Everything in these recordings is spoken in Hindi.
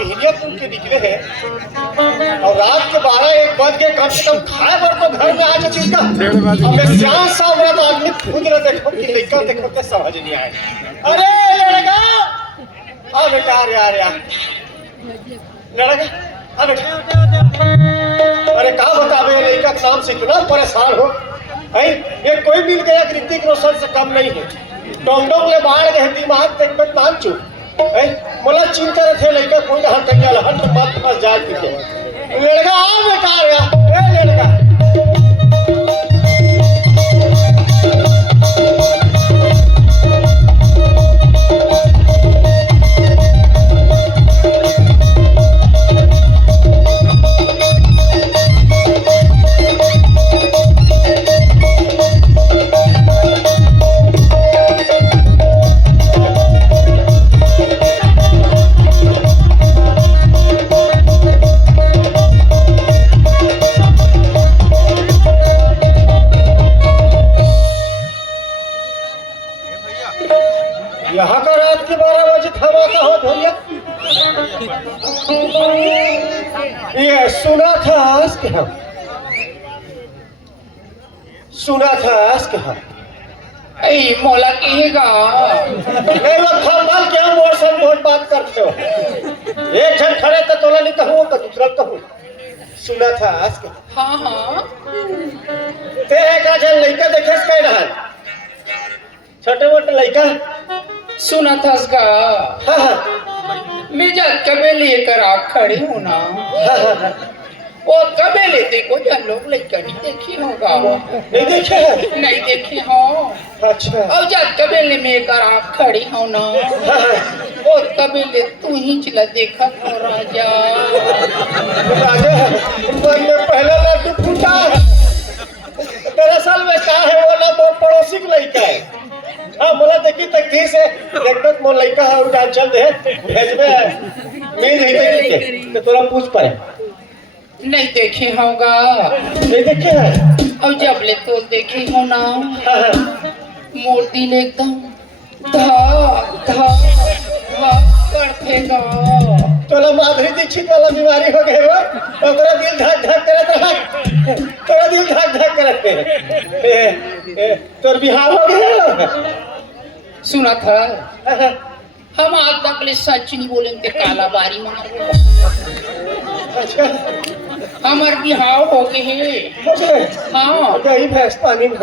बिहरिया तुम के निकले हैं और रात के 12-1 बज के कम से कम खाए बर तो घर में आ जाती का। अब एक जान सामने तो आदमी खुद न देखो कि लड़का देखो के समझ नहीं आए। अरे लड़का आ बेटा, अरे अरे लड़का आ बेटा, अरे कहा बतावे लड़का के नाम से इतना परेशान हो है। ये कोई मिल गया ऋतिक रोशन से कम नहीं है। डोंगडोंग ले बाढ़ गए दिमाग तक में मान चुप है। मोला चिंता रखे लड़का कोई हट गया हट मत पास जाए पीछे लड़का आ बेकार गया ए लड़का। यहाँ का रात के 12 बजे धमाका हो धोलिया। ये सुना था आज के हम सुना था आज के हम ऐ मोला कहेगा नहीं वो खंभल के हम मौसम बहुत बात करते हो। एक जन खड़े तो तोला नहीं कहूँ तो दूसरा कहूँ। सुना था आज के हाँ हाँ ते का जन लड़का देखे कह रहा छोटे मोटे लड़का सुना था उसका। हाँ हाँ मैं जब कबे लेकर आ खड़ी हूँ ना हाँ और कबे ले देखो जब लोग लड़का नहीं देखी होगा। नहीं देखे है नहीं देखी हो। अच्छा अब जब कबे ले मैं कर आ खड़ी हूँ ना और कबे ले तू ही चला देखा हो राजा। राजा मन में पहला लड्डू फूटा। दरअसल में क्या है वो ना वो पड़ोसी का लड़का है। हाँ बोला देखी तकदीर से देखो मोर लड़का है उठा चल दे भेजबे मिल रही तक तो तोरा पूछ पाए नहीं देखे होगा। नहीं देखे है। अब जब ले तो देखी हो ना हाँ मोर दिल एकदम धक धक धक करतेगा। तोला माधुरी दीक्षित वाला बीमारी हो गए वो तोरा दिल धक धक करत रहा। तोरा दिल धक धक करते तोर बिहार हो गया। सुना था हम आज तक ले सच नहीं बोलेंगे काला बारी मार अच्छा हमार बिहाव हो गए है। हाँ दही भैंस पानी में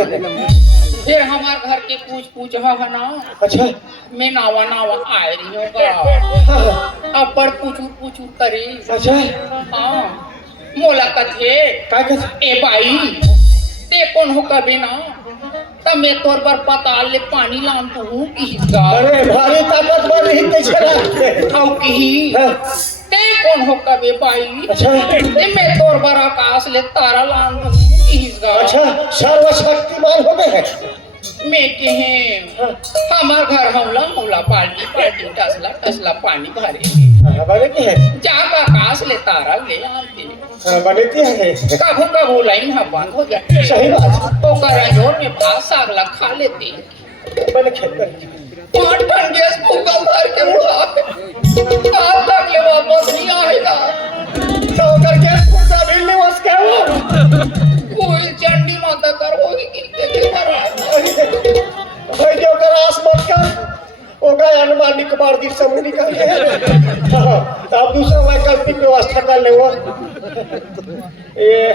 फिर हमार घर के पूछ है ना। अच्छा मैं नावा नावा आए रही होगा अब पर पूछ करे। अच्छा हाँ मोला कथे का कहते ए भाई ते कौन हो कभी ना तब मैं तोर पर पताल ले पानी लान तो हूँ अरे भारी ताकतवर ही ते छला आओ की ते कौन हो कभी भाई। अच्छा ते मैं तोर पर आकाश ले तारा लान तो हूँ। अच्छा सर्वशक्तिमान हो गए हैं। मैं कहे हमार घर हमला पार्टी टसला पानी भरे बने की है जाकर आकाश ले तारा ले आते बने की है कभू लाइन हम बंद हो जाए। सही बात तो करंजोर में भात साग ला खा लेते बने खेत 5 टन गैस भूखा भर के उड़ा आज तक ले वापस नहीं आएगा। तो कर गैस पूरा भी नहीं बस क्या वो कोई चंडी माता कर होगी कि भाई जो कर आसमान का होगा अनुमानी कबाड़ दी समूह निकाल के अब दूसरा वैकल्पिक व्यवस्था कर ले वो ये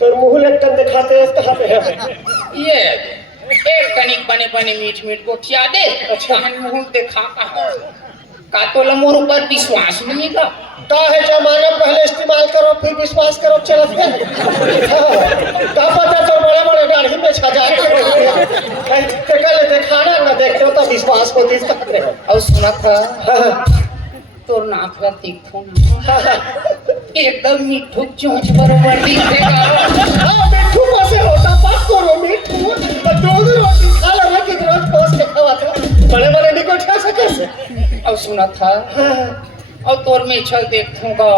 तो मुंह लेकर दिखाते हैं कहाँ पे है ये एक कनिक बने मीठ गोठिया दे। अच्छा मुंह दिखा का तो लमोर ऊपर विश्वास नहीं का है जमाना पहले इस्तेमाल करो फिर विश्वास करो चलत है का पता तो बड़े गाड़ी में छा जाए दिखाना ना देखते हो तो विश्वास को दिस करते हो। और सुना था तोर नाक का तीखो एकदम मिठू चोंच बरोबर दिखेगा। मिठू कैसे होता बात करो मिठू दो रोटी खा लगा कि रोज पोस्ट के खावा था बड़े नहीं को उठा सके से। और सुना था और तोर में छल देखूंगा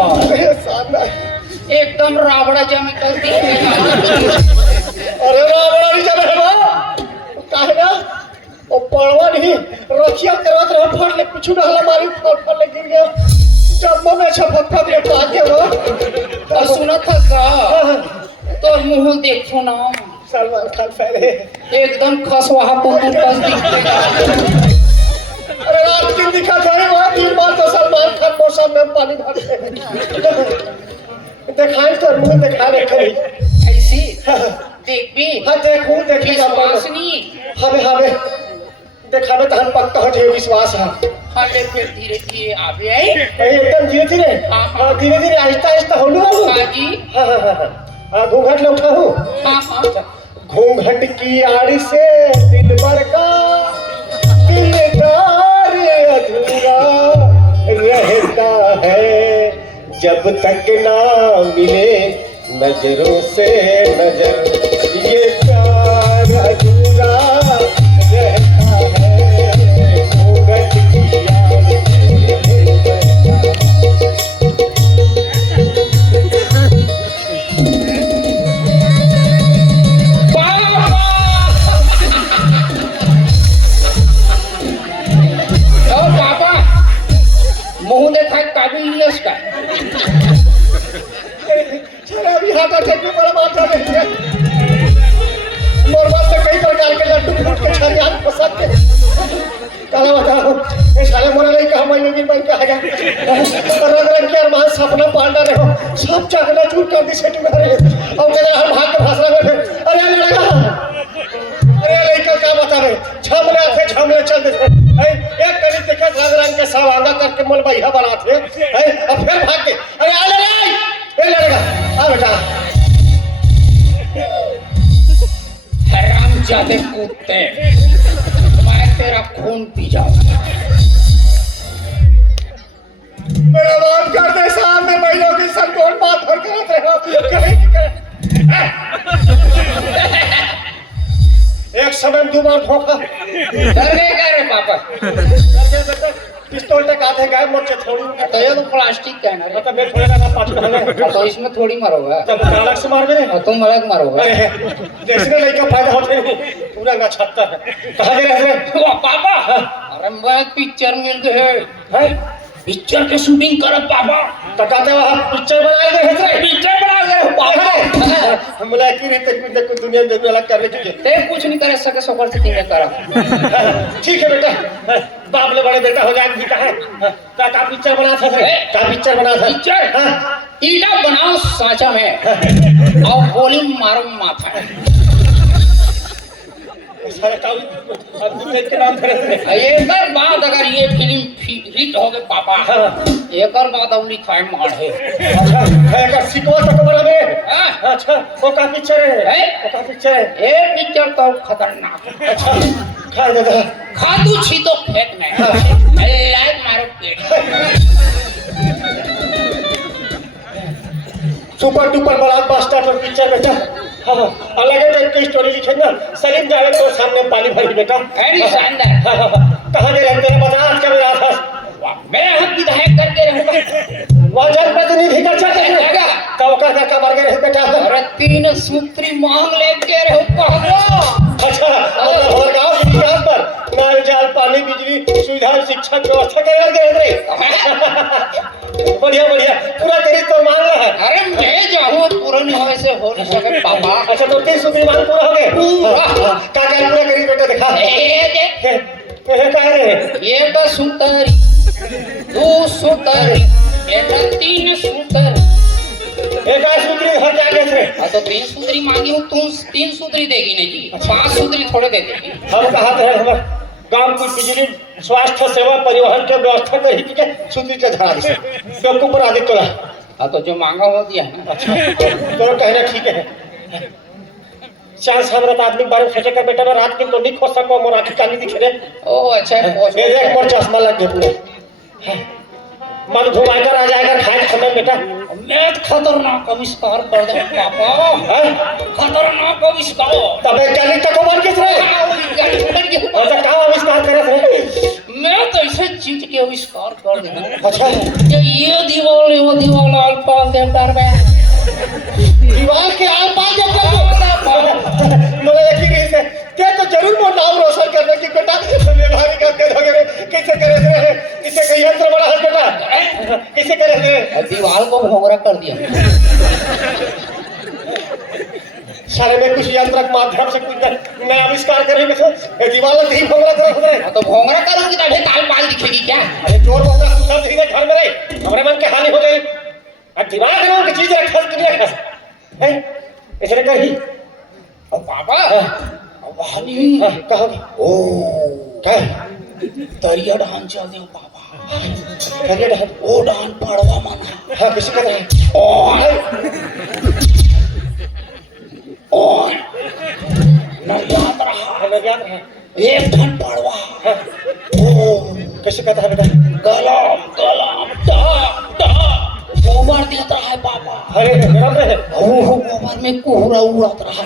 एकदम रावड़ा जमी कल दिखेगा। अरे रावड़ा नहीं जमे काहे ना ओ पड़वा नहीं रखिया करत रह फट ले पिछु डहला मारी फट ले गिर गया डब्बा में छपक्का में पाके वो और सुना था का तो मुंह देखो ना सलमान खान पहले एकदम खसवाहा पुतुल कस दिखेगा। अरे रात दिन दिखा था वहाँ दिन बाद तो सलमान खान मौसम में पानी भरते दिखाई तो मुंह दिखा रहे कभी ऐसी देख भी हाँ देखूं देखी विश्वास नहीं हमें हमें दिखावे तो हम पक्का हो जाए विश्वास है हमें फिर धीरे धीरे आवे आई एकदम धीरे धीरे हाँ। धीरे धीरे आहिस्ता आहिस्ता हो लूँ हाँ जी हाँ हाँ हाँ हाँ घूंघट ले उठा हूँ हाँ हाँ घूंघट की आड़ से दिल भर का दिलदार अधूरा रहता है जब तक ना मिले नजरों से नजर ये प्यार अधूरा रहता है घूंघट की आड़ से दिल भर का मुंह देखा काबिल इंग्लिश का चलो अभी हाथ अटैक में बड़ा माथा में है नॉर्मल से कई प्रकार के लड्डू फूट के छरियान फंसा के कहा बताओ ये साले मोरा नहीं कहा मैं लेकिन भाई कहा गया रंग रंग के अरमान सपना पालना रहे हो सब चाकना चूर कर दी सेट में रहे और मेरा हम भाग के भाषण में अरे लड़का अरे लड़का क्या बता रहे झमले चल दे एक कली देखे रंग रंग के सब आगा करके मोल भैया बनाते और फिर भाग के अरे आ ले ए लड़का आ बेटा हरामजादे कुत्ते मैं तेरा खून पी जाऊंगा। मेरा बाप कर दे सामने महीनों की संकोच बात भर करते हो कहीं नहीं करे एक समय में 2 बार धोखा डरने का रे पापा पिस्तौल तक आते गए मोर्चे थोड़ी तो ये तो प्लास्टिक का है ना रे मतलब मैं थोड़ा ना पाँच कहने तो इसमें थोड़ी मारोगा जब अलग से मार मेरे तुम अलग मारोगा देखने नहीं का फायदा होता है पूरा ना छत्ता है कहाँ गए रहे वाह पापा अरे मैं पिक्चर मिल गए हैं पिक्चर के शूटिंग करब पापा तकाते वहाँ पिक्चर बनाए गए हैं पिक्चर बना गए पापा हम बोला कि नहीं तक देखो दुनिया में अलग करने की ते कुछ नहीं कर सके सफर से तीन करा ठीक है बेटा बाप ले बड़े बेटा हो जाए भी है का पिक्चर बना था का पिक्चर बना था पिक्चर ईटा बनाओ साचा में और गोली मारो माथा सारे काम अब दूसरे के नाम धरे थे एक बात अगर ये फिल्म हिट हो गए पापा एक बात हम लिखाए मार है अच्छा है का सिकवा तक बना में हाँ? अच्छा वो का पिक्चर है वो का पिक्चर है ये पिक्चर तो खतरनाक है अच्छा खा दे दे खा तू छी तो फेंक में अल्लाह मारो पेट सुपर डुपर ब्लॉकबस्टर पर पिक्चर बेटा हाँ अलग टाइप की स्टोरी लिखे ना सलीम जावे तो सामने पानी भरी बेटा अरे शानदार कहाँ दे रहे तेरे बाजार के मेरा था मैं हम विधायक करके रहूंगा वहाँ जनप्रतिनिधि का चल तो का मर गए बेटा अरे 3 सूत्री मांग लेके रहो कहबो अच्छा हमारे गांव के विकास पर नाल जाल पानी बिजली सुविधा शिक्षा व्यवस्था कर गए बढ़िया बढ़िया पूरा तेरी तो मांग रहा है अरे मैं जाऊँ पूरा नहीं होने से हो नहीं सके पापा अच्छा तो 3 सूत्री मांग पूरा हो गए का पूरा करी बेटा दिखा ये कह रहे एक सूतरी 2 सूतरी 3 सूतरी एक सूत्री घर जाके थे हाँ तो 3 सूतरी मांगी हूँ तुम 3 सूतरी देगी नहीं जी 5 सूतरी थोड़े दे देगी हम कहा थे हमारे गांव की बिजली स्वास्थ्य सेवा परिवहन के व्यवस्था कर ही के सूत्री के धरा दी सबको पर आदित्य तोला हाँ तो जो मांगा हो दिया है ना अच्छा तो कहना ठीक है चार सामरात आदमी बारे सोचे का बेटा रात की तो नहीं खो सको मोराठी कानी दिखे रे ओ अच्छा ये देख मोर चश्मा लग गया पूरा मन घुमाकर आ जाएगा खाए समय बेटा मैं खतरनाक आविष्कार कर दे पापा खतरनाक आविष्कार तब वैज्ञानिक तक बन किस रहे अच्छा कहाँ आविष्कार करे थे मैं तो ऐसे चीज के आविष्कार कर दे अच्छा ये दीवार वो दीवार लाल पाल दे डर में दीवार के आल पाल दे बोले यकीन नहीं से क्या तो जरूर वो नाम रोशन करने की बेटा व्यवहारिक करके वगैरह कैसे करे थे इसे कई यंत्र बड़ा है बेटा कैसे करेंगे? दीवार को भोंगरा कर दिया। सारे में कुछ यंत्र के माध्यम से कुछ नया आविष्कार करेंगे तो दीवार नहीं भोंगरा करेंगे। तो भोंगरा करूंगी तो ढे ताल पाल दिखेगी क्या? अरे जोर भोंगरा तू सब धीरे घर में रहे, हमारे मन के हानि हो गई। अब दिमाग में की चीज रखा दुनिया खा है इसने कही। और पापा वाली कहोगे ओ क्या तरिया डान चल दे पापा। करिए डहर ओ डान पड़वा माना। हाँ किसी का है और न याद रहा हमें ज्ञान है एक धन पड़वा। ओ कैसे कहता है बेटा? गलम गलम टा गोबर देता है पापा। अरे गरम है गोबर में कोहरा उड़ाता रहा।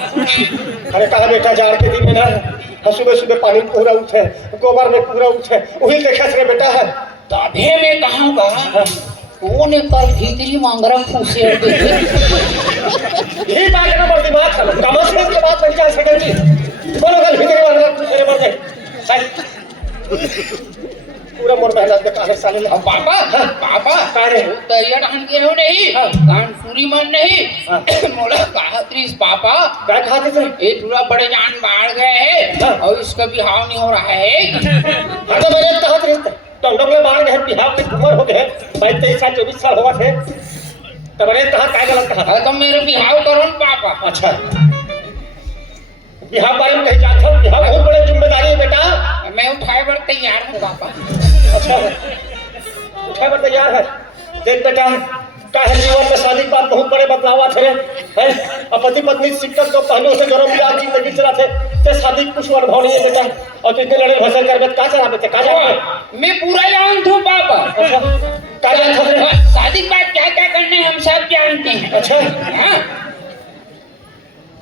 अरे कहा बेटा जाड़ के दिन में ना सुबह सुबह पानी कोहरा उठे गोबर में कोहरा उठे वही देखा से बेटा है तभे में कहाँ का कौन कर भीतरी मांगरा फूसे यही बात है ना बड़ दिमाग है कमर से के बात बन जा सकेगी बोलो कल भीतर वाला पूरे मर गए पूरा मोर मेहनत के काहे साले पापा पापा काहे तैयार डान के हो नहीं कान पूरी मन नहीं मोला कहा त्रिस पापा क्या खाते थे? ये पूरा बड़े जान बाढ़ गए हैं और इसका बिहाव नहीं हो रहा है। हाँ तो मैंने कहा था टंडों में बाढ़ गए बिहार की उम्र हो गए 22 साल 24 साल हुआ थे तो मैंने कहा क्या गलत कहा? तो मेरे बिहाव करो न पापा। अच्छा बिहार बारे में कहीं जाता हूँ बिहार बहुत बड़ी जिम्मेदारी है बेटा। मैं उठाए बढ़ तैयार हूँ पापा। अच्छा उठाए पर तैयार है देख बेटा का है जीवन में शादी के बाद बहुत बड़े बदलाव आते हैं और पति पत्नी शिक्षक तो पहले उसे गरम मिजाज जिंदगी चलाते ते शादी कुछ अनुभव नहीं है बेटा और कितने लड़े भसर कर का चला बेटे का जाते मैं पूरा जानता हूँ पापा। अच्छा का जानते हो? शादी के बाद क्या क्या करना है हम सब जानते हैं। अच्छा हाँ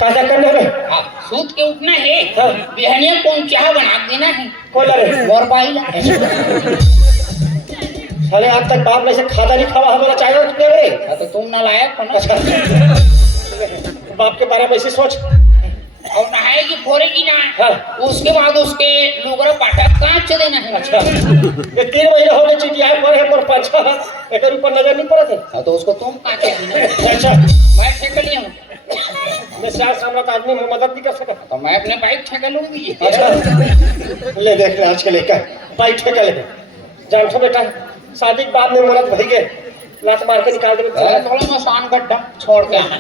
का करने में सूत के उठना है हाँ। बिहनिया कौन चाह बना देना है कौन लड़े मोर पाई साले आज तक बाप ने से खादा नहीं खावा हमारा चाहिए कितने बड़े तो तुम नालायक हो ना। अच्छा बाप के बारे में ऐसे सोच और नहाएगी फोड़ेगी ना हाँ। उसके बाद उसके लुगड़ा पाटा कांच देना है। अच्छा ये 3 महीने हो गए चिटिया पर है पर पाछा एक ऊपर नजर नहीं पड़ा थे। हाँ, तो उसको तुम काटे अच्छा मैं ठेका लिया हूँ मैं साथ सामने आदमी में मदद नहीं कर सका तो मैं अपने बाइक ठेका लूंगी। अच्छा ले देख ले आज के लेकर बाइक ठेका ले जानते बेटा शादी के बाद में मरद भई गए लात मार के निकाल दे थोड़ा मसान गड्ढा छोड़ के आना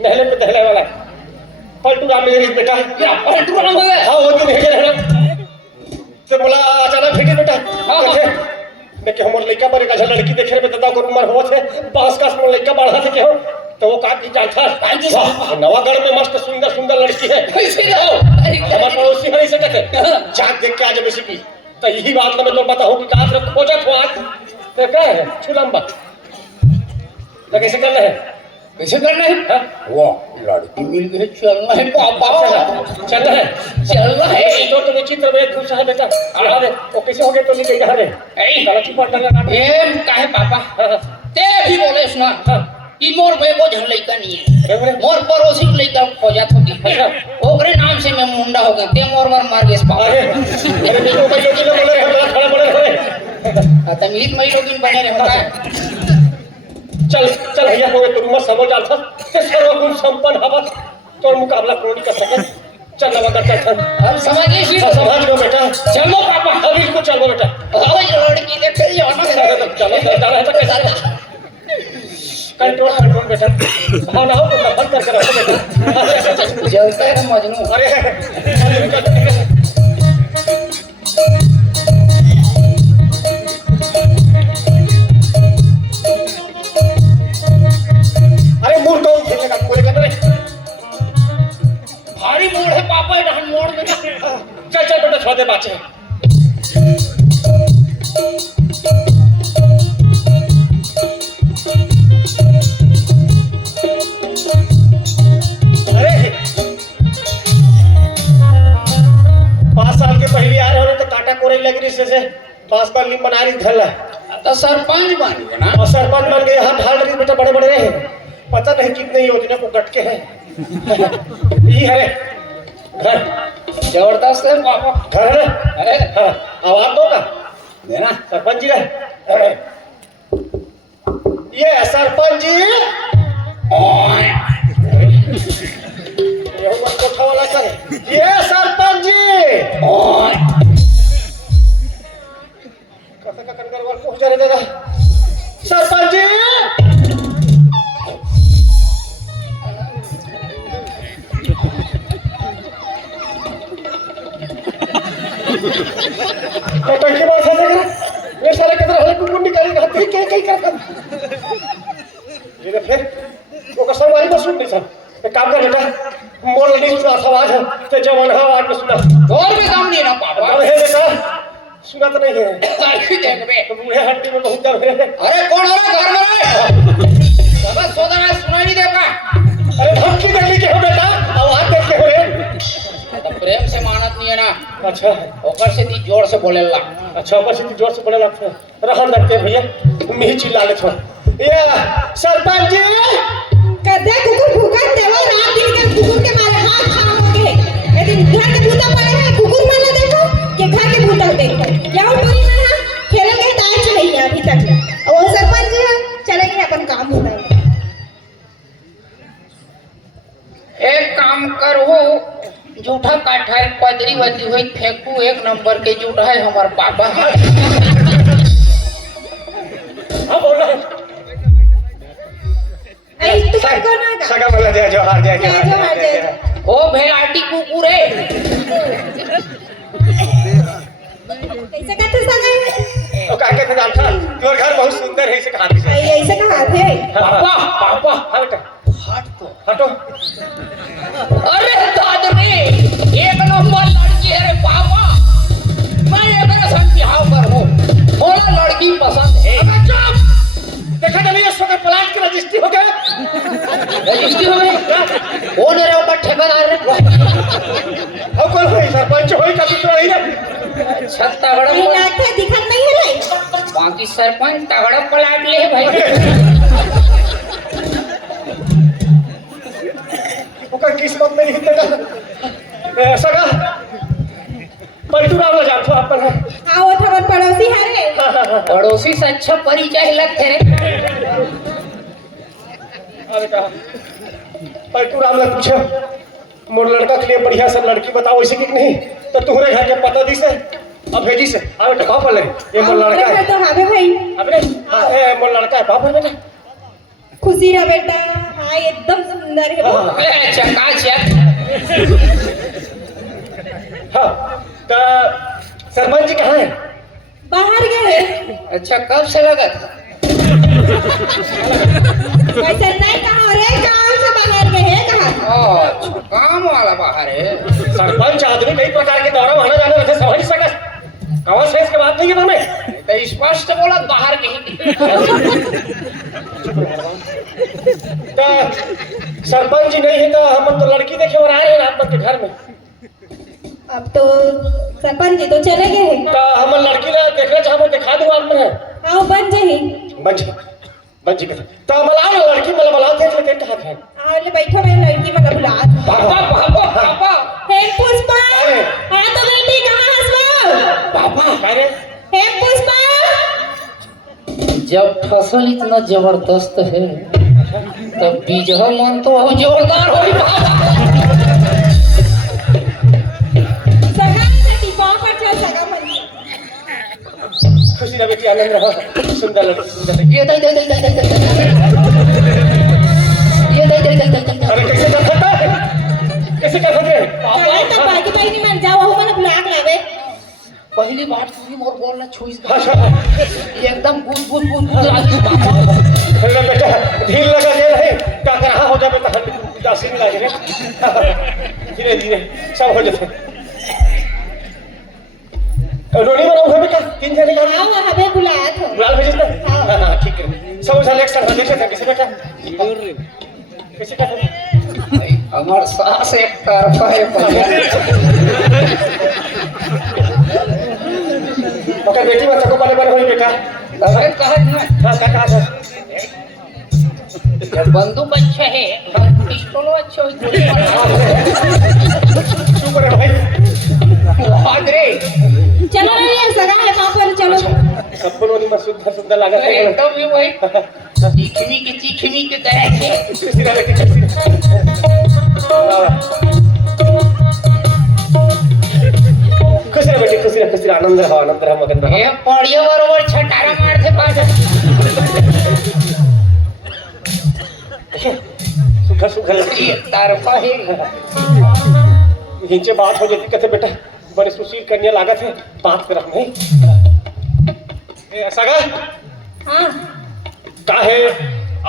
नहले पे दहले वाला पलटू राम मेरी बेटा या पलटू राम हो गया। हाँ वो दिन है तो बोला अचानक भेटे बेटा मैं कि हमर लड़का बड़े का लड़की देखे में दादा को उम्र हो थे पास का लड़का बढ़ा थे हो तो वो का की जाता नवागढ़ में मस्त सुंदर सुंदर लड़की है कैसे हो हमारे पड़ोसी हरी से टके जाग देख के आज बेसी की तो यही बात मैं तो बताऊं कि कहां से खोजा खो आज तो क्या है छुलंबा तो कैसे करना है कैसे करना है? वाह लड़की मिल गई चलना है पापा चलना है तो विचित्र में खुश है बेटा आ दे वो कैसे हो गए तो नहीं गई रे ए गलती पर डरना ए काहे पापा ते भी बोले सुना कि मोर बेगो झन लइका नहीं है मोर पड़ोसी लइका खोजत होती है ओकरे नाम से मैं मुंडा हो गया ते मोर मार गेस पापा अरे देखो भाई लोग बोले रहे बड़ा खड़ा बड़े होए तमीज मई लोग बने रहे होता चल चल भैया हो गए तुम मत समझ आता ते सर्वगुण संपन्न हवा तोर मुकाबला कोई नहीं कर सके चल लगा कर चल अब समझिए सी समझ लो बेटा चलो पापा अभी को चलो बेटा आओ लड़की देखे जाओ ना चलो चल है तो कैसा कंट्रोल कंट्रोल बेटा भावना हो तो बंद करके रखो बेटा जलता है मजनू अरे अरे मूड तो खेलने का पूरे कर रहे भारी मूड है पापा इधर मोड़ में चल चल बेटा छोड़ दे बाचे अरे 5 साल के पहले आ रहे हो तो काटा कोरे लग रही से बांस पर लीम बना रही घर तो सरपंच बन गए ना और सरपंच बन गए यहाँ ढाल रही बेटा बड़े बड़े रहे पता नहीं कितने योजना को गटके हैं यही है घर जबरदस्त है पापा घर है अरे हाँ आवाज दो ना देना सरपंच जी रहे ये सरपंच जी ये मत कोठा वाला करे। ये सरपंच जी कसा का करवार पहुंच जा देगा सरपंच जी। टंकी बात है देख ये सारे किधर हले कुकुर निकाली खाते के कई कर ये फिर वो कसम वाली बस सुन नहीं सर एक काम कर बेटा मोर लड़ी सुना आवाज है ते जवान आवाज में सुना और भी काम नहीं ना पापा अब है बेटा सुना तो नहीं है ताकि देख बे मुझे हड्डी में बहुत दर्द है। अरे कौन हो रहा घर में रे बस सोदा में सुनाई नहीं देगा। अरे धमकी दे ली के हो बेटा आवाज देख के हो रे तो प्रेम से मानत नहीं है ना। अच्छा ओकर से दी जोर से बोलेला। अच्छा ऊपर से जोर से बोले लगते हैं रहन रखते भैया मी चिल्ला ले छोड़ ये सरपंच जी कदे कुकुर भूखा देवा रात दिन के कुकुर के मारे हाथ छाम हो गए। यदि घर के भूता पड़े हैं कुकुर मारना देखो कि घर के भूता देखो क्या टोरी में ना खेल के ताज नहीं है अभी तक। वो सरपंच जी चलेंगे अपन काम होता है। एक काम करो जूठा काठा एक पदरी वदरी हुई फेंकू एक नंबर के जूठा है हमार पापा। हाँ बोल रहा ऐ तू को ना का सगा बोला जय जोहार जय जय ओ भेलाटी कुकुर है कैसे कहते सगा है ओ का के जान था तोर घर बहुत सुंदर है इसे कहा भी ऐ ऐसे कहा थे पापा पापा हाँ बेटा हट तो हटो अरे दादरे एक नंबर लड़की है रे पापा मैं एकरा संग बिहाव करबो थोड़ा लड़की पसंद है। अबे चुप देखा तो नहीं इस वक्त प्लाट की रजिस्ट्री हो गया रजिस्ट्री हो गई कौन है रे ऊपर ठेकेदार रे अब कौन है सरपंच होई का दूसरा नहीं रे छत्ता बड़ा नहीं नाथे दिखत नहीं है रे बाकी सरपंच तगड़ा पलाट ले भाई। ओकर किस्मत में नहीं देगा सगा पलटू राम ला जातो अपन है आओ थवन पड़ोसी है रे पड़ोसी से अच्छा परिचय लगते रे। अरे कहा पलटू राम ला पूछो मोर लड़का के लिए बढ़िया सा लड़की बताओ ऐसे कि नहीं तो तुम्हारे घर के पता दी से अब भेजी से आ बेटा कहां पर लगे ये मोर लड़का है तो हावे भाई अबे हां ए मोर लड़का है कहां पर बेटा खुशी रहा बेटा हाँ एकदम सुंदर है वो। ए चकाचक हां तो सरपंच जी कहां है बाहर गए अच्छा कब से लगा था वैसे नहीं कहा रे काम से बाहर गए हैं कहा अच्छा काम वाला बाहर है। सरपंच आदमी कई प्रकार के दौरा आना जाने वैसे समझ सका कहां से इसके बात नहीं है हमें तो स्पष्ट बोला बाहर कहीं तो सरपंच जी नहीं है तो हम तो लड़की देखे और आए हैं आप के घर में अब तो सरपंच जी तो चले गए हैं तो हम लड़की ना देखना चाहबो दिखा दो आप में आओ बन जाए बंजी तो बुलाओ ना लड़की मतलब बुलाओ थे लेकिन कहां है आओ ले बैठो मैं लड़की मतलब बुला पापा पापा पापा हे पुष्पा हाँ तो बेटी कहाँ हंसवा पापा अरे हे पुष्पा जब फसल इतना जबरदस्त है तब बीजह मन तो बहुत जोरदार हो सगा बेटी पापा चल सगा मन खुशी ना बेटी आनंद रहो सुंदर लड़की सुंदर लड़की ये दे ये दे अरे कैसे कर सकता है कैसे कर सकते हैं चले तो बाकी भाई नहीं मान जाओ हम ना बुला के लावे पहली बार तुझे मोर बोलना छुईस अच्छा एकदम गुद आगे पापा अरे बेटा ढील लगा दे रहे क्या कर रहा हो जाए तो हल्दी उदासी मिला दे धीरे धीरे सब हो जाते रोनी बनाओ है बेटा 3 जने का आओ हमें बुलाया था बुला भेज दे हां ठीक है सब सिलेक्शन हो जाए कैसे बेटा कैसे कर हमार सास एक तरफा है ओके बेटी बच्चा को बड़े बड़े होई बेटा अरे कहा ना हां कहा जब बंदूक अच्छा है पिस्तौल अच्छा है गोली शुक्र है भाई हादरे चलो रे सगा है पापा चलो सब लोग में सुंदर सुंदर लागत है एकदम भी वही चीखमी के गए थे। खुशी रहे बेटी खुशी रहे बेटी खुशी रहे आनंद रहा मगन रहा। ये पड़ियो बरोबर छटारा मार थे पास सुखा ये तरफा है। नीचे बात हो जाती कहते बेटा बड़े सुशील करने लागत है बात कर नहीं ऐसा हाँ का है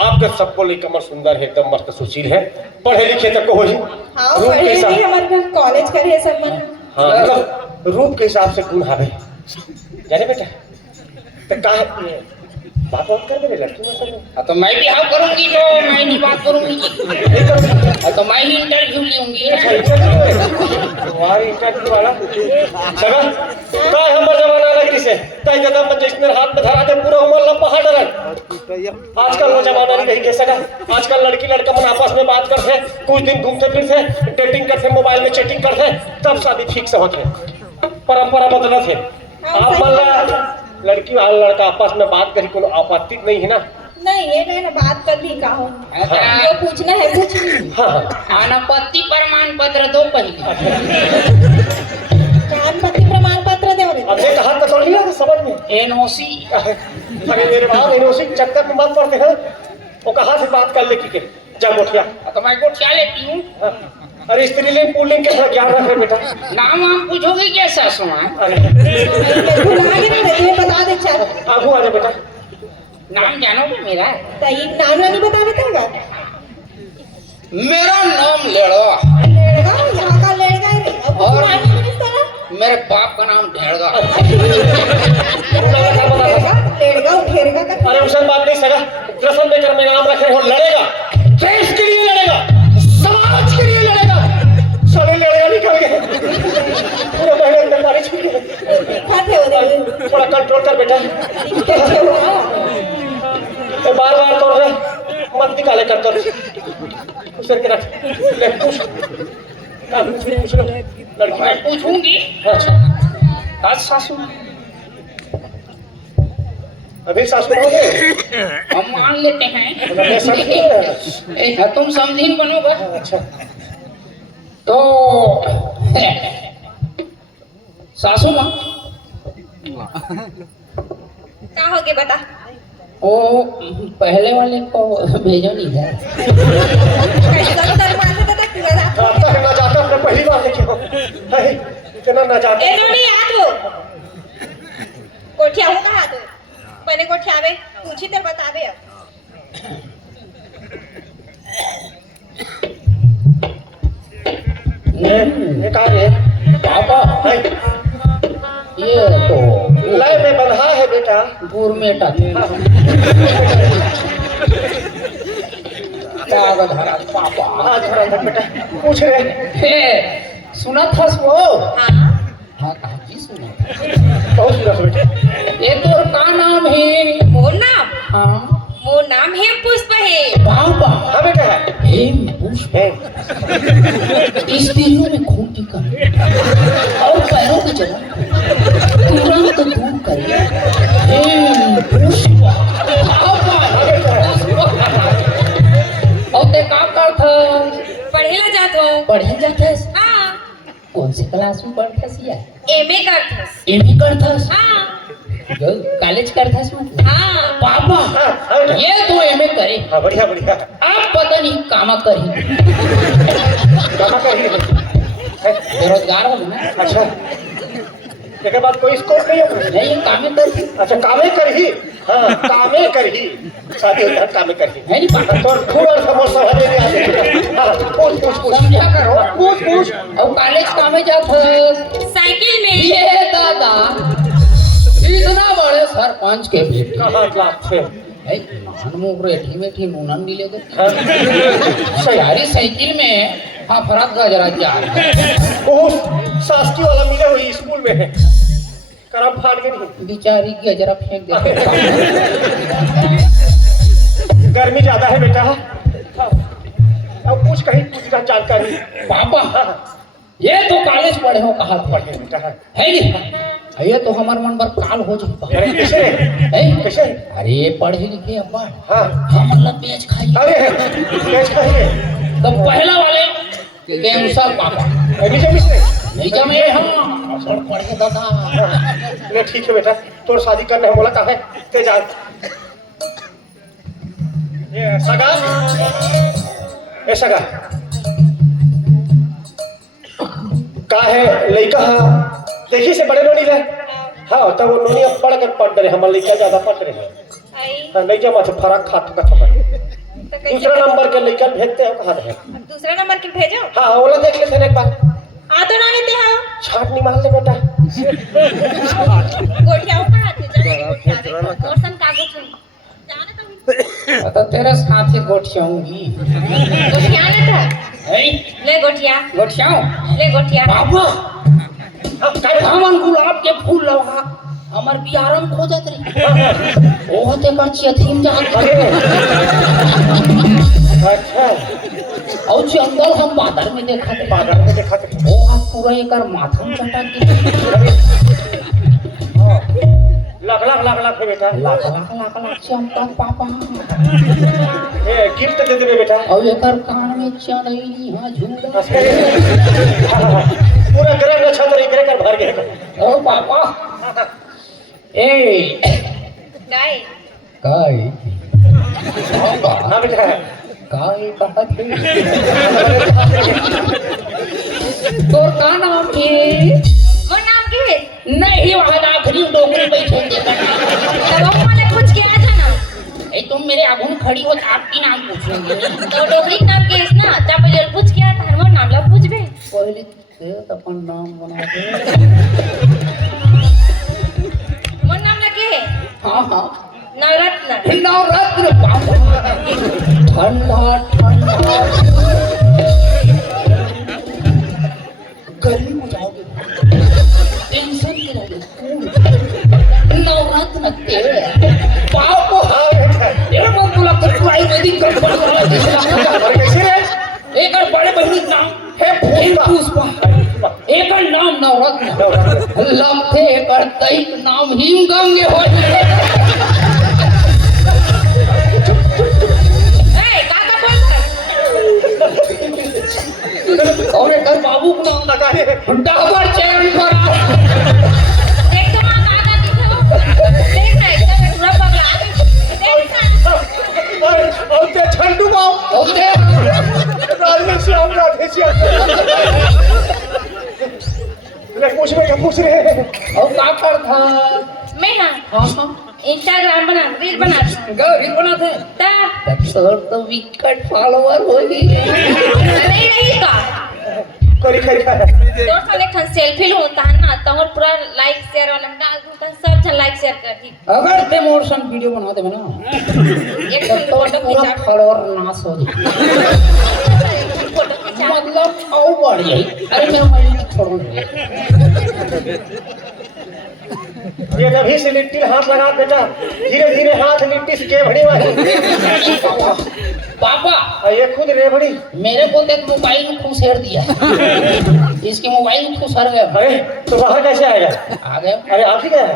आपके सबको लेकर कमर सुंदर है एकदम मस्त सुशील है पढ़े लिखे तक हो ही हाँ पढ़े भी हमारे घर कॉलेज करे सब मन। हाँ मतलब रूप के हिसाब से गुण हावे जाने बेटा तो का है बात कर मेरे लड़की में सर तो मैं भी हाँ करूंगी तो मैं नहीं बात करूंगी तो मैं ही इंटरव्यू लूंगी। अच्छा तुम्हारी इंटरव्यू वाला सगा का हमर जमाना लगरी से ताई कदम में जिसने हाथ में धरा दे पूरा उम्र लंबा हाथ डरन आजकल वो जमाना नहीं रही के सगा आजकल लड़की लड़का मन आपस में बात करते कुछ दिन घूमते फिरते डेटिंग करते मोबाइल में चैटिंग करते तब शादी फिक्स होते परंपरा बदलत है आप मान लड़की और लड़का आपस में बात करी कोनो आपत्ति नहीं है ना। नहीं ये नहीं ना बात कर भी कहो जो पूछना है पूछ ली। हाँ अनापत्ति प्रमाण पत्र दो पहले अनापत्ति प्रमाण पत्र दे रे। अब ये कहा पकड़ लिया तो समझ में एनओसी अरे मेरे बाप एनओसी चक्कर में बात पड़ते हैं वो कहाँ से बात कर ले की जब उठिया तो मैं गोठिया लेती हूँ। अरे स्त्रीलिंग पुल्लिंग कैसा ज्ञान रख रहे बेटा नाम हम पूछोगे कैसा सुना अरे भुला के ना दे बता दे चल आगू आ जा बेटा नाम जानोगे मेरा सही नाम नहीं बता देगा मेरा नाम लेड़वा लड़का यहाँ का लड़का है अब और नाम नहीं पता मेरे बाप का नाम ढेड़गा लड़का उठेगा का अरे उसे बात नहीं सगा दरअसल में कर में नाम रख रहे हो लड़ेगा देश के लिए लड़ेगा समाज के लिए लड़ेगा सभी लड़ेगा निकल गए पूरे महीने में मारी छूट गई खाते हो दे थोड़ा कंट्रोल कर बेटा कैसे हुआ तो बार कर रहे मत निकाले कर उसे के रख ले पूछ पूछ लो लड़की मैं पूछूंगी। अच्छा आज सासू अभी सासू हो गए हम मान लेते हैं मैं समझ तुम समझीन बनोगा। अच्छा तो सासू माँ क्या हो गया बता वो पहले वाले को भेजो नहीं था कैसा दरवाजा तक पूरा अब तक ना जाता अपने पहली बार देखे हो इतना ना जाता ए रोनी हाथ वो कोठिया हो कहां तो पहले कोठिया आवे पूछी तो बतावे अब ये कहा है पापा भाई ये तो लय में बंधा है बेटा गुरमेटा पापा आज भरा था बेटा पूछ रहे सुना था वो हां हाँ कहा जी सुना बहुत सुना बेटे ये तो का नाम है मोर नाम हाँ मोर नाम है पुष्प है पापा हाँ बेटा हेम पुष्प है स्त्रियों में खूंटी कर और पैरों की जगह तुरंत दूर कर हेम पुष्प और ते का करता पढ़ेला जात हो पढ़े जाता हां कौन सी क्लास में पढ़ता सिया एमए करथस एमए करता हां कॉलेज करता मतलब हां पापा हाँ ये तो एमए करे हाँ बढ़िया बढ़िया आप पता नहीं कामा करी कहाँ का ही है बेरोजगार हो ना अच्छा एक बात कोई स्कोप नहीं है नहीं कामे कर अच्छा कामे कर ही हाँ कामे कर ही शादी होता है कामे कर ही है नहीं पापा तो पूरा समोसा समझ नहीं आते हाँ पूछ पूछ पूछ समझा करो पूछ पूछ और कॉलेज कामे जाता साइकिल में ये दादा इतना बड़े सरपंच के बेटे कहाँ क्लास थे रेठी में थी मुनन मिले तो हाँ सारी साइकिल में फरक गजरा जा बहुत शासकीय वाला मिले हुई स्कूल में है करम फाड़ के नहीं बेचारी गजरा फेंक देते गर्मी ज्यादा है बेटा अब कुछ कहीं कुछ का जानकारी पापा हाँ ये तो कॉलेज पढ़े हो कहा पढ़े बेटा हाँ है नहीं ये तो हमार मन पर काल हो जाता अरे कैसे कैसे अरे पढ़े लिखे अब्बा हाँ हम मतलब पेज खाई अरे कैसे खाइए तो पहला वाले कैंसर पापा नीचे मिस्टर नीचे में हाँ सर पढ़ के दादा ले ठीक है बेटा तोर शादी करने हम बोला कहाँ है ते जा ये सगा ए सगा का है लड़का हाँ देखी से बड़े नोनी ले हाँ तब वो नोनी अब पढ़ कर पढ़ रहे हमारे लड़का ज्यादा पढ़ रहे हैं हाँ लड़का मत फर्क खात का खबर दूसरा नंबर के लड़का भेजते हैं कहाँ है दूसरा नंबर के भेजो हाँ ओला देख लेते हैं एक बार आ तो ना लेते हो छाट नहीं मार ले बेटा गोटिया ऊपर आते जाने औरसन कागज जाने तो तो तेरे साथ ही गोठियाऊंगी गोटिया ना था है ले गोटिया गोठियाऊं ले गोटिया बाबा हाँ काय हमन गुलाब के फूल लगा हमर बियारम खोजत रही ओ होते कचिया थीम जा अच्छा और जंगल हम बादल में देखा थे बाजार में देखा थे ओ आप पूरा एकर माथा में चटा के लाख लाख लाख लाख है बेटा लाख लाख लाख लाख चंपा पापा ये गिफ्ट दे दे बेटा और एकर कान में चढ़ैली हां झूला पूरा ग्रह नक्षत्र एकरे कर भर गए ओ पापा ए काय काय हाँ बेटा काय कहत है तोर का नाम है मोर नाम के है नहीं वहां आखिरी डोकरी बैठे तब मैंने पूछ के आ जाना ए तुम मेरे आगू में खड़ी हो तो आपकी नाम पूछोगे तो डोगरी नाम के है ना तब पहले पूछ के आता मोर नाम ला पूछबे पहले ते अपन नाम बना दे मोर नाम ला के है हाँ हाँ नवरत्न नवरत्न बाबा ठंडा ठंडा गर्मी में जाओगे टेंशन के रहोगे नवरत्न तेल बाबा ये मत बोला तो आयुर्वेदिक कर वाला और कैसे रे एकर बड़े बहनी नाम है फूल पुष्पा एकर नाम नवरत्न लगते एकर तैक नाम हिमगंगे हो ए काका बोल और एकर बाबू को नाम लगा है डाबर चैन पर देख तो मां काका दिखो देख ना एकदम पूरा पगला देख ना और ते झंडू बाऊ ओते राजन श्याम राधे श्याम ले पूछ रहे हैं और का कर था मैं ना हां हां इंस्टाग्राम बना रील बना गरीब बना थे ता तब सर तो विकेट फॉलोवर हो गई नहीं नहीं का करी खरी खा दोस्त वाले खन सेल्फी होता है ना तो और पूरा लाइक शेयर वाला डाल दूंगा सब जन लाइक शेयर कर दी अगर ते मोशन वीडियो बना दे ना एक तो फोटो पूरा खींचा फॉलोवर नाश हो जाए फोटो खींचा मतलब और बढ़ जाए अरे मेरा मोबाइल नहीं छोड़ो ये अभी से लिट्टी हाथ लगा बेटा धीरे धीरे हाथ लिट्टी से के भड़ी वाली पापा और ये खुद रेवड़ी मेरे को देख मोबाइल में खुश हेर दिया इसके मोबाइल में खुश हर गया अरे तो बाहर कैसे आएगा आ गए अरे आप ही क्या है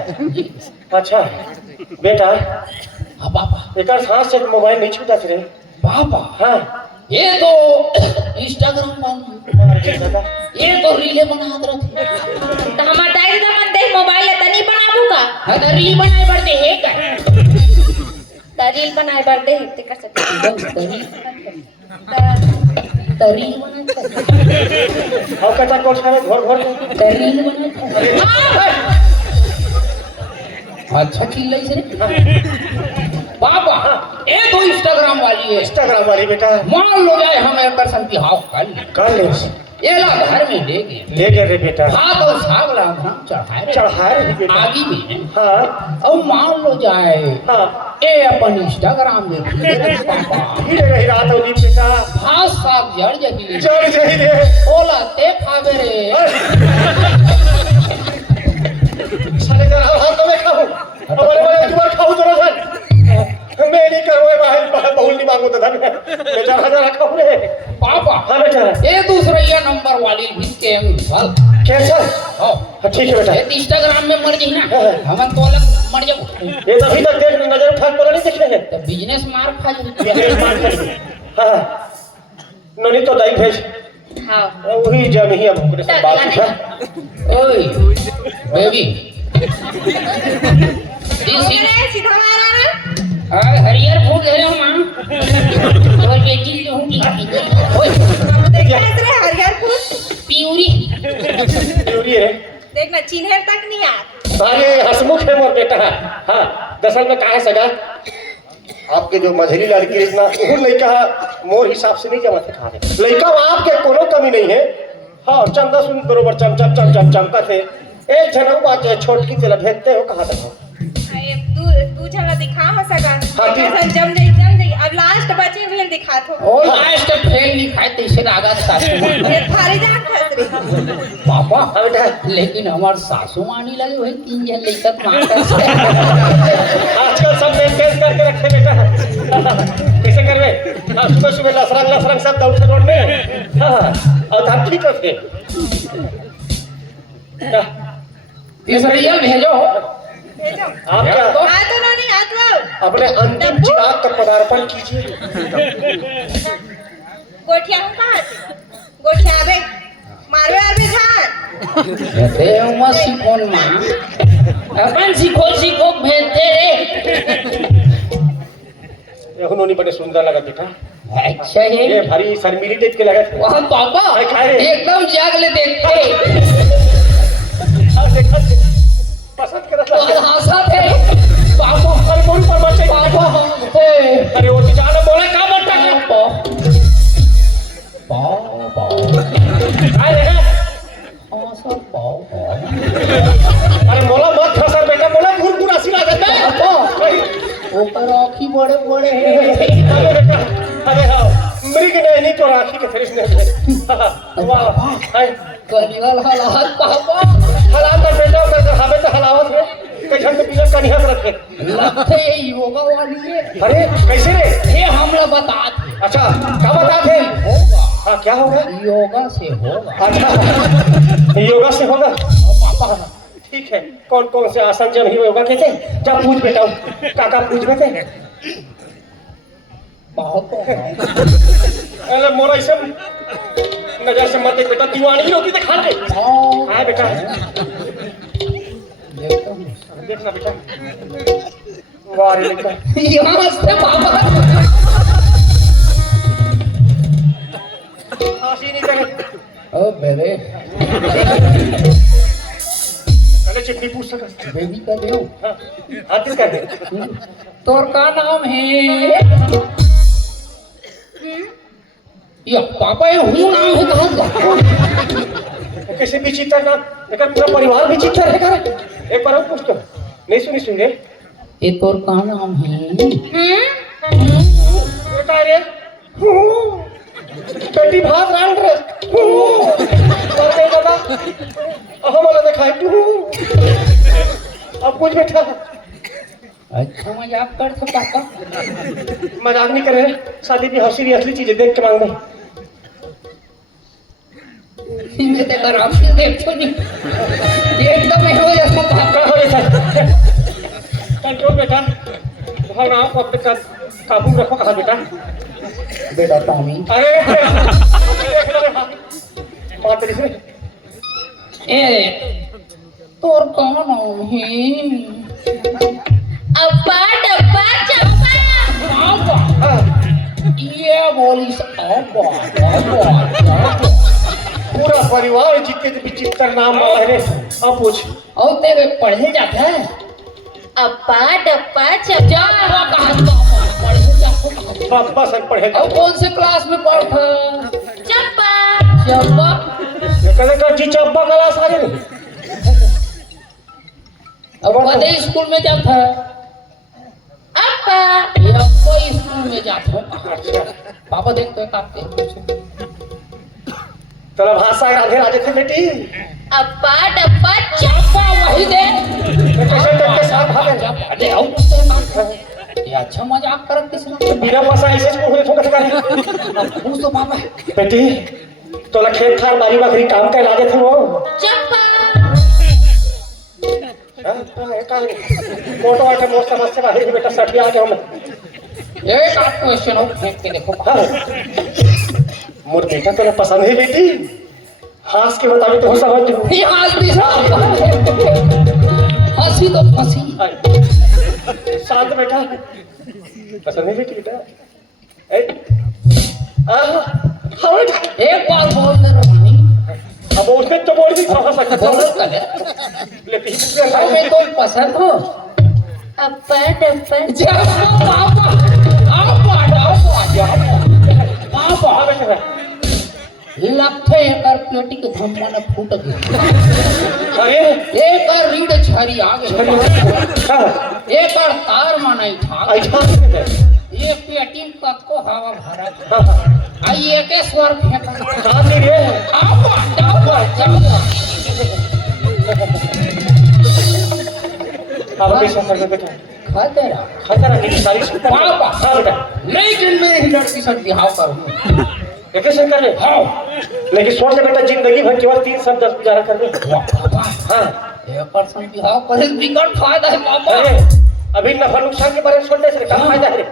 अच्छा बेटा हाँ पापा एक हाथ से मोबाइल नहीं छूटा थे पापा हाँ ये तो इंस्टाग्राम वाली ये तो रीले बना रहे तो हमार डायरी का मन दे मोबाइल है तनी बनाबू का हाँ तो रील बनाए बढ़ते है क्या ता रील बनाए बर्थडे है ते कर सकते तरील बनाए और कच्चा कोठा में घर घर में तरील बनाए अच्छा चिल्लाई से पापा ये तो इंस्टाग्राम वाली है इंस्टाग्राम वाली बेटा मान लो जाए हम एक परसेंट की हाफ कर ले ये ला घर में ले गए ले गए रे बेटा भात और साग ला हम चढ़ाए चढ़ाए रे बेटा आगे में है हाँ और मान लो जाए हाँ ये अपन इंस्टाग्राम में पापा धीरे रही रात होली बेटा भात साग जड़ जाती चढ़ जाई रे ओला ते खाबे रे साले जरा हाथ तो मैं खाऊं हमारे तुम्हारे खाऊं तो रसन मैं नहीं करूँ बाहर बहुल नहीं मांगू तो धन बेटा हजार खाऊं रे पापा हाँ बेटा ये दूसरा ये नंबर वाली भी के कैसा? हाँ हाँ, ठीक है बेटा। ये तो इंस्टाग्राम में मर गई ना हाँ। हम तो अलग मर जाओ ये तो अभी तक देख नजर उठा कर नहीं देखे हैं। तो बिजनेस मार खा जाओ ये मार कर दी। हाँ नोनी तो दाई भेज हाँ वही जब ही हम पूरे सब बात है। ओए बेबी दिस इज सीधा मारा ना हरियर फूल है मां और बेटी जो होगी ओए देखना इतने हरियर फूल प्यूरी जरूरी है। देखना चिन्हर तक नहीं आ अरे हसमुख है मोर बेटा। हाँ दरअसल में कहा है सगा आपके जो मझली लड़की है इतना वो लड़का मोर हिसाब से नहीं जमा थे खा रहे लड़का आपके कोनो कमी नहीं है। हाँ चंदा सुन बरोबर चम चम चम चम चमका थे एक जनऊ बात है छोटकी तेरा भेजते हो कहाँ तक हो। अरे तू झला दिखा हो सका हाँ, ठीक। कैसा जम जाई अब लास्ट बचे भी दिखा थो और लास्ट फेल नहीं खाए तो इसे आगा सासू ये थारी जान खसरे पापा हाँ बेटा लेकिन हमार सासू मानी लगे वही 3 जन लेकर मार से आजकल सब मेंटेन करके रखे बेटा। कैसे करवे? हाँ सुबह सुबह लसरंग सब दौड़ से रोड में। हाँ और आप ठीक रखे इस रियल भेजो भेजो आप क्या आ तो नहीं आ तो अपने अंतिम चिराग का पदार्पण कीजिए। गोठिया हूं कहां से गोठिया आवे मारवे आवे झान कहते मत सीखोन मां अपन सीखो भेजते ये उन्होंने बड़े सुंदर लगा बेटा। अच्छा है ये भारी शर्मीली टाइप के लगे थे। वहाँ पापा भाई खाए रे। एकदम जागले देखते हाँ, देखा थे। पसंद करता और है। हंसा थे पापा अरे बोल पर बच्चे पापा हंसते अरे वो तो जाना बोले का बट्टा है पापा आए रे हंसा पापा अरे बोला मत फंसा बेटा बोला भूल पूरा सिला देता है पापा भाई ऊपर आँखी बड़े बड़े अरे बेटा अरे हाँ मृग ने नहीं तो राखी के फिर इसने वाह हाय कनियल हलाहत पापा हला कर बेटा कर हमें तो हलावत है कैसे तो बिना कनिया रखे लगते ये योगा वाली है अरे कैसे रे ये हमला बता थे अच्छा क्या बता थे होगा हाँ क्या होगा योगा से होगा अच्छा योगा से होगा पापा ठीक है कौन कौन से आसन जब ही योगा कहते हैं जब पूछ बेटा काका पूछ बेटे पापा अरे मोरा इसे नजर से मत देख बेटा दीवानी होती तो खा ले हाँ बेटा देखना बेटा वाह रे बेटा यहाँ से पापा हंसी नहीं करे ओ बेबे पहले चिट्ठी पूछ सकता बेबी का देव हाँ हाथ किस कर दे तोर का नाम है या पापा ये हूँ नाम है कहाँ कैसे विचित्र ना लेकिन पूरा परिवार विचित्र है कर एक बार और पूछ तो नहीं सुनेंगे ये तोर का नाम है बेटा रे बेटी भाग रान रे और नहीं दादा हम वाला दिखाई तू अब कुछ बेटा अच्छा मजाक कर था पापा मजाक नहीं कर रहे शादी की हंसी असली चीजें देख के मांग में मैं तो कर आपसे देखो नहीं ये एकदम ही हो जैसा पापा क्या हो रहा है कंट्रोल बेटा भाग रहा हूँ अपने का काबू रखो कहाँ बेटा बेटा टॉमी अरे बात तेरी से ए तोर का नाम है अब्बा डब्बा चप्पा पापा ये बोली पूरा परिवार जितने भी विचित्र नाम वाला है अब पूछ और तेरे पढ़े जाता है अब्बा डब्बा चप्पा जा कहाँ पढ़े जाता पापा सर पढ़े और कौन से क्लास में पढ़ता चप्पा चब्बा कदे का जी चब्बा क्लास आ गए अब कदे स्कूल में जाता है अब्बा ये अब कोई स्कूल में जाता है पापा देखते हैं काटते तेरा भाषा राधे राधे थे बेटी अब्बा डब्बा चप्पा वही दे मैं कैसे देख के साथ भागे अरे आओ तेरे नाम कर ये अच्छा मजाक करत किसी ने बिना भाषा ऐसे मुंह में ठोकर कर पूछ तो पापा बेटी तोला खेत खार बारी बकरी काम के लागे थे वो चंपा फोटो आके मोर समस्या है बेटा सठिया के हम एक आध क्वेश्चन हो फेंक के देखो मोर बेटा तोला पसंद है बेटी हास के बतावे तो समझ ये आज भी हंसी तो फंसी शांत बेटा पसंद है बेटी बेटा हाँ बेटा एक बार बोल दे रानी अब उसने तो बोल दी खा सकता बोल कर लेकिन हमें कोई पसंद हो अप्पा डप्पा जाओ पापा पापा लखे एकर पेटी के धम्मा न फूट गई अरे एकर रीढ़ छरी आ गई एकर तार में नहीं था ये पेटी में कतको हवा भरा आई एक स्वर फेंक लेकिन मैं ही लड़की से बिहाव करूँ लेकिन सोच ले बेटा जिंदगी भर केवल 3 सब 10 गुजारा कर दे हाँ एक परसेंट बिहाव करे बिगड़ फायदा है पापा अभी नफा नुकसान के बारे में छोड़ने से क्या फायदा है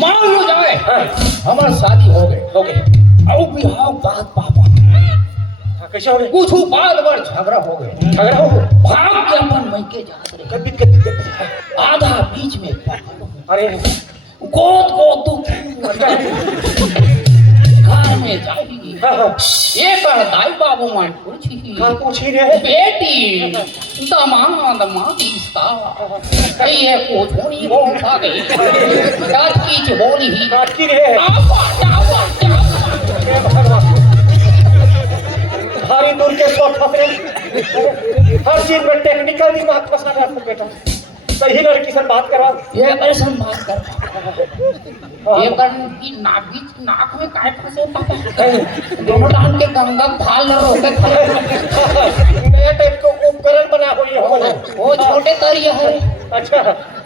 मान लो जाए हाँ हमारा शादी हो गए और बिहाव बात पापा कैसे हो गए कुछ बाद बार झगड़ा हो गए झगड़ा हो भाग के अपन मैके जात रहे कभी आधा बीच में पागल अरे गोद तू घर में जाएगी ये पर दाई बाबू मान पूछी रे बेटी दमाद मातीस्ता ये कोठोनी वो खा गई रात की बोली ही काटकी रे भारी दूर के शौक फंसे हर चीज में टेक्निकल दिमाग फंसा रहता बेटा सही लड़की से बात करा ये परेशान बात कर ये कर की नाक में काहे फंसे पापा दोनों डाल के गंगा ढाल न रोके नया टाइप का उपकरण बना हुई है वो छोटे तरिया है अच्छा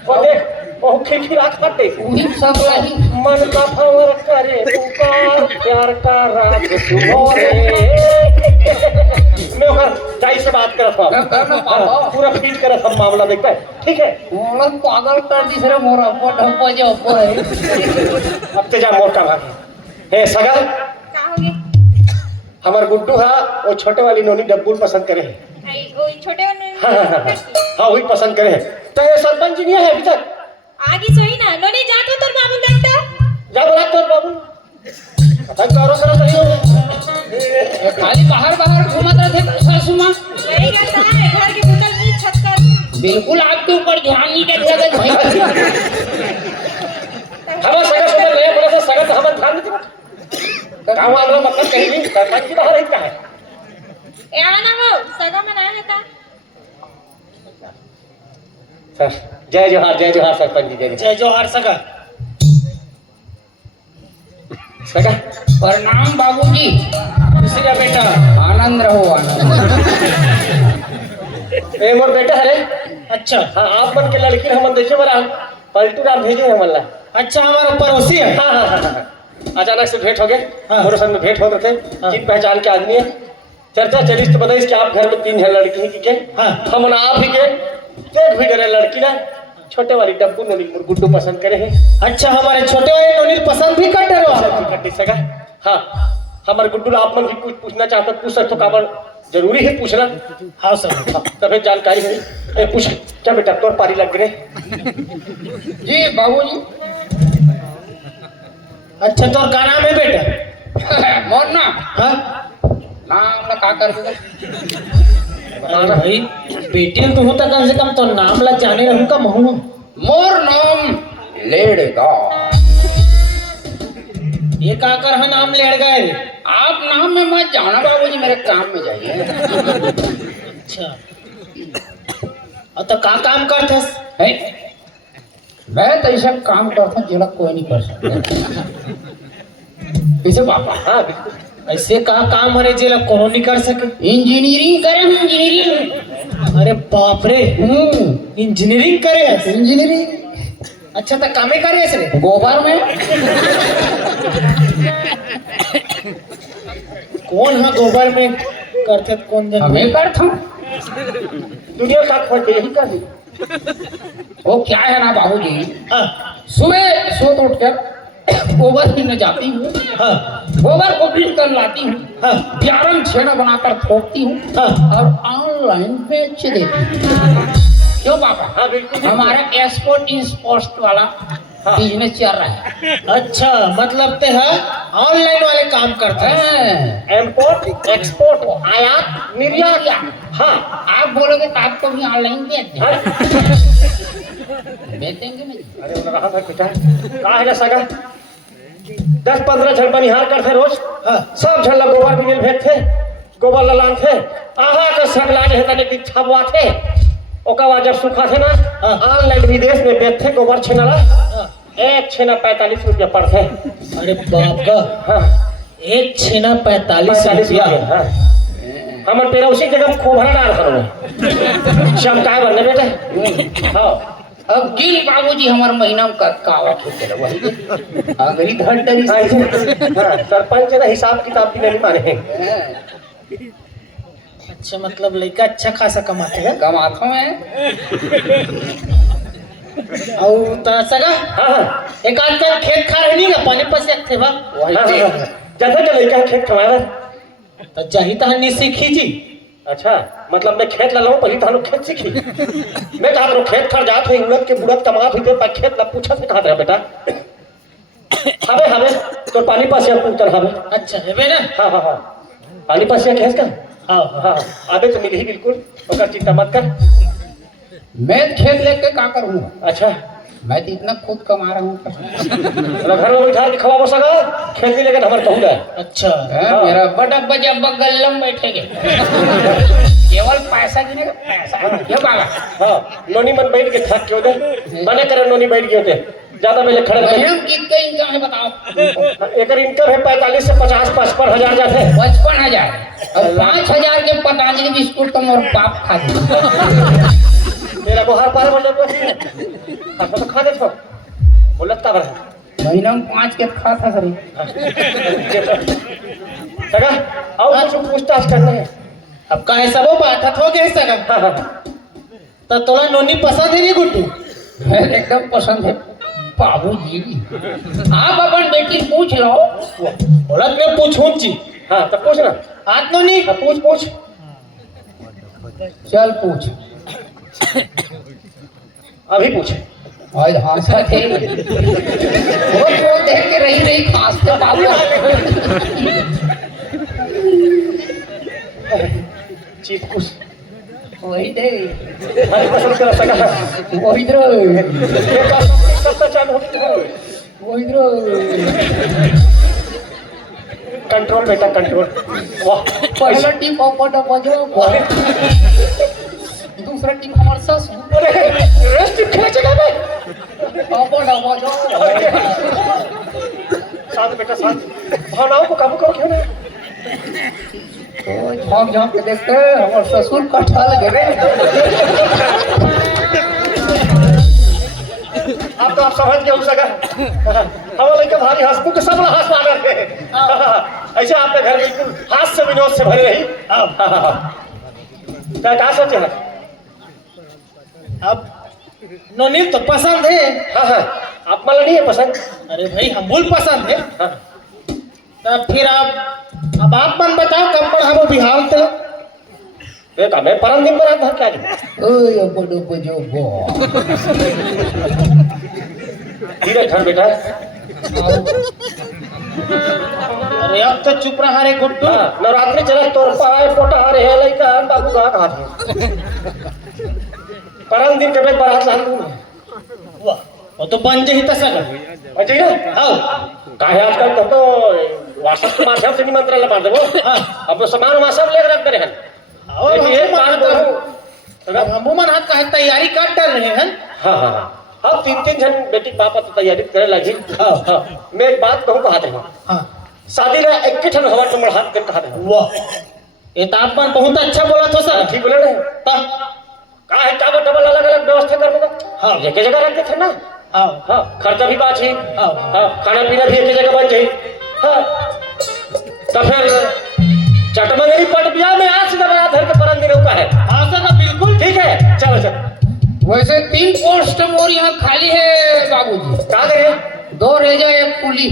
वो देख वो खिलखिला खाते वही सब रही मन का भंवर करे पुकार प्यार का राग सुनो रे मैं ओकर जाई से बात करत हूं पूरा फीट करत हम मामला देखबे ठीक है मोला पागल कर दी सरे मोरा फोटो बजे ऊपर अब ते जा मोर का भाग हे सगा का हो गए हमार गुड्डू हा वो छोटे वाली नोनी डब्बू पसंद करे आई वो छोटे वाले हाँ वही पसंद करे तो ये सरपंच जी नहीं है अभी तक आगे सोई ना नोनी जातो तोर बाबू देखता जा बोला तोर बाबू पता करो करो सही हो खाली बाहर घूमत रहे सासू मां वही रहता है घर के बोतल की छत कर बिल्कुल आपके ऊपर ध्यान नहीं देता भाई हमारा सगा सोचा नया बोला था सगा तो हमारा ध्यान नहीं देता गाँव वालों मतलब कहीं भी सरपंच की बाहर रहता है यहाँ ना वो सगा में ना रहता सर जय जोहार सरपंच जी जय जोहार सगा सगा प्रणाम बाबूजी खुशी का बेटा आनंद रहो आनंद ए मोर बेटा है रे अच्छा हाँ आप बन के लड़की हम देखे बरा पलटू राम भेजे हैं मल्ला अच्छा हमारा पड़ोसी है हाँ अचानक से भेंट हो गए मेरे संग में भेंट हो रहे थे चिन पहचान के आदमी है चर्चा चली तो बताइए कि आप घर में 3 है लड़की है कि हम आप ही के देख भी डरे लड़की ना छोटे वाली डब्बू नोनी गुड्डू पसंद करे है अच्छा हमारे छोटे वाले नोनी पसंद भी करते रहो कट्टी सगा हाँ हमारे गुड्डू आप मन भी कुछ पूछना चाहते पूछ सकते हो काबर जरूरी है पूछना हाँ सर तभी जानकारी है पूछ क्या बेटा तोर पारी लग गए जी बाबूजी अच्छा तोर का नाम है बेटा मोर नाम हाँ नाम ला का कर भाई बेटी तू तो कम से कम तो नाम ला जाने रहूं का महू मोर नाम लेड़गा ये का कर है नाम लेड़ गए आप नाम में मत जाना बाबूजी मेरे काम में जाइए अच्छा और तो का काम करते है मैं तो ऐसा काम करता हूँ जिला कोई नहीं कर सकता कैसे पापा हाँ ऐसे का काम हरे जेला कोनो नहीं कर सके इंजीनियरिंग करे हम इंजीनियरिंग अरे बाप रे इंजीनियरिंग करे इंजीनियरिंग अच्छा तो कामे करे ऐसे गोबर में कौन है गोबर में करते कौन जन हमें करता हूँ। दुनिया का खोज यही कर दी। वो क्या है ना बाबूजी, हाँ सुबह सोच उठ कर गोबर पीने जाती हूँ, हाँ गोबर को पीट कर लाती हूँ, हाँ प्यारन छेना बनाकर थोपती हूँ हाँ और ऑनलाइन बेच देती हूँ। क्यों पापा? हाँ बिल्कुल। हमारा एक्सपोर्ट इंपोर्ट वाला बिजनेस चल रहा है। अच्छा मतलब ते है ऑनलाइन वाले काम करते हैं, इम्पोर्ट एक्सपोर्ट आयात निर्यात। हाँ आप बोलोगे तो आपको भी ऑनलाइन बेच हाँ। देंगे नहीं। अरे उन्हें रहा था बेटा कहा है ना सगा 10-15 झन बनिहार करते रोज। सब झन ला गोबर भी मिल भेजते, गोबर ला लानते आहा के सब लाज है तने दिन छाबवाते। ओका बाद जब सूखा थे ना ऑनलाइन विदेश में बेचते गोबर छेना एक छेना 45 रुपया पड़ते। अरे बाप का हाँ एक छेना 45 रुपया। हाँ हमर तेरा उसी जगह खोभरा डाल करो शाम काय बनने बेटे। हाँ अब गिल बाबूजी हमार महीना में कावा खेते वही अगली धड़ डरी हाँ सरपंच ना हिसाब किताब की नहीं माने हैं। अच्छा मतलब लड़का अच्छा खासा कमाते हैं। कमाता मैं और तो सगा हाँ हाँ एक आजकल खेत खा रहे नहीं का पानी पसे थे बा वही हाँ, से। हाँ, जैसे के लड़का खेत कमाए। तो जाही तो हनी सीखी जी। अच्छा मतलब मैं खेत ला लाऊं पहले तो हम खेत सीखी। मैं कहा करो खेत खा जात है उड़द के बुड़द कमात हुई पर खेत ला पूछा से कहा बेटा हवे हवे तो पानी पास उतर हवे। अच्छा है बे ना। हाँ हाँ हाँ पानी पास खेत का हाँ हाँ आबे तो मिल ही बिल्कुल ओकर चिंता मत कर। मैं खेत लेके क्या करूँगा? अच्छा मैं तो इतना खुद कमा रहा हूँ। घर में बैठा के खवा सका खेत भी लेकर हमारे कहूँगा। अच्छा हाँ। मेरा बड़ा बजा बगल में बैठेंगे केवल पैसा गिनेगा पैसा ये बाबा। हाँ नोनी मन बैठ के थक के होते मने करे नोनी बैठ गए होते ज्यादा मेले खड़े रहे। महीना में कितना इनकम है बताओ? एक इनकम है 45 से 50 55 हजार जाते। 55,000 और 5,000 के पतंजलि बिस्कुट तो मोर बाप खा गया। तेरा को हर बार बोल जाते हम तो खा देते बोलत का बड़ा महीना में 5 के खा था सर। सगा और कुछ पूछताछ करना है। अब का है सबो बात हो गया सगा। हाँ हाँ तो तोला नोनी पसंद है नहीं गुड्डू? एकदम पसंद है बाबूजी। आप अपन बेटी पूछ लो। बोलत में पूछूं जी। हाँ तब पूछ ना। आत नोनी हाँ, पूछ पूछ चल पूछ। अभी पूछ। और हंसा थे वो देख के रही खांसते बाबू। चीज पूछ वही दे हमारी पसंद करा सका वही दे ये का सब तो चालू हो गया। वही दे कंट्रोल बेटा कंट्रोल। वाह पहला टीम ओपन बजो दूसरा टीम हमारे साथ अरे रेस्ट खेचेगा बे ओपन बजो साथ बेटा साथ भावनाओं को काबू करो क्यों नहीं। झाँक झाँक के देखते हमारे ससुर कठा लगे रे। अब तो आप समझ गए हो सका हम लड़के भारी हंसबू के सब हंस मार रहे हैं। ऐसे आपके घर बिल्कुल हाथ से विनोद से भरे रही। क्या सोचे हैं? अब नोनी तो पसंद है। हाँ हाँ आप मला नहीं है पसंद। अरे भाई हम बोल पसंद है। हाँ तो फिर अब आप मन बताओ कब पर हम बिहार थे। देखा मैं परम दिन पर आता क्या ओए बड़ो बजो बो धीरे धर बेटा। अरे अब तो चुप रहा रे गुड्डू। हाँ नवरात्रि चला तोर पाए पोटा रहे लइका बाबू कहा थे परम दिन के बाद बारात ला दूं। वाह वो तो बन जही तो सगा। अच्छा ना आओ काहे आजकल तो व्हाट्सएप के माध्यम से निमंत्रण लगा देबो। हाँ अब सामान वहाँ सब लेकर रख दे रहे हैं। और एक बात बोलूं हम मन हाथ का तैयारी कर डाल रहे हैं। हाँ हाँ हाँ अब 3-3 जन बेटी बाप तो तैयारी करे लगी। हाँ हाँ मैं एक बात कहूँ कहा दे हाँ शादी ना एक ठन हवा नंबर हाथ कर कहा दे। वाह ये तो आप मन बहुत अच्छा बोला तो सर। ठीक बोले ना का है का डबल अलग अलग व्यवस्था कर दो। हाँ एक जगह रख देते ना। हाँ हाँ खर्चा भी बात है। हाँ हाँ खाना पीना भी एक जगह बन जाए। हाँ तो फिर चटमंगरी पट बिया में आज सीधा बना धर के परन दिन का है। हाँ सर बिल्कुल ठीक है चलो चलो। वैसे 3 पोस्ट मोर यहाँ खाली है बाबूजी। कहाँ गए 2 रेजा 1 कुली।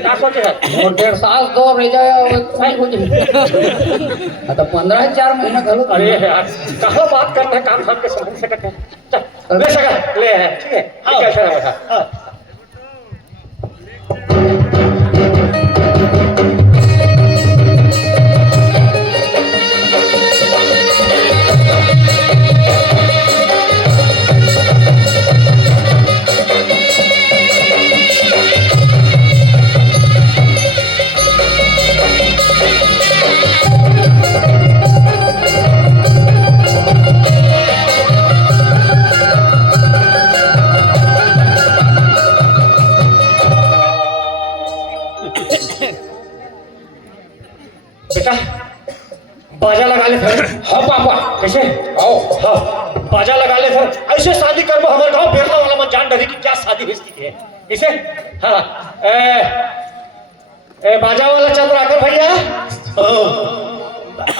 क्या सोचे हैं? और 1.5 साल 2 रेजा 1 कुली हो जाए तो 15,000 महीना घलो। अरे यार कहाँ बात करना है काम धाम के समझ सकते हैं। चल ले सका ले है ठीक है। हाँ। कैसा रहा हाँ। बेटा बाजा लगा ले फिर। हाँ पापा कैसे आओ। हाँ बाजा लगा ले फिर। ऐसे शादी करबो हमारे गांव बेरला वाला मन जान डरी कि क्या शादी भेजती है इसे। हाँ ए बाजा वाला चंद्राकर भैया